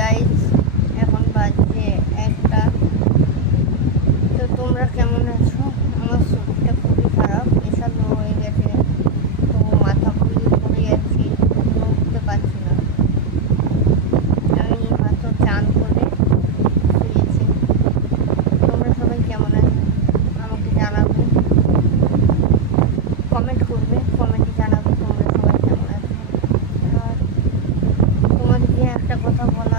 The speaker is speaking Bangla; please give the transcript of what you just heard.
গাইজ, এখন বাজছে 1টা। তো তোমরা কেমন আছো? আমার শরীরটা খুবই খারাপ, প্রেশার লো হয়ে গেছে, তো মাথা ঘুরিয়ে পড়ে যাচ্ছি, উঠতে পারছি না। আমি মাত্র চান করে শুয়েছি। তোমরা সবাই কেমন আছো আমাকে জানাবে, কমেন্ট করবে, কমেন্টে জানাবে তোমরা সবাই কেমন আছো। আর তোমাদেরকে একটা কথা বলা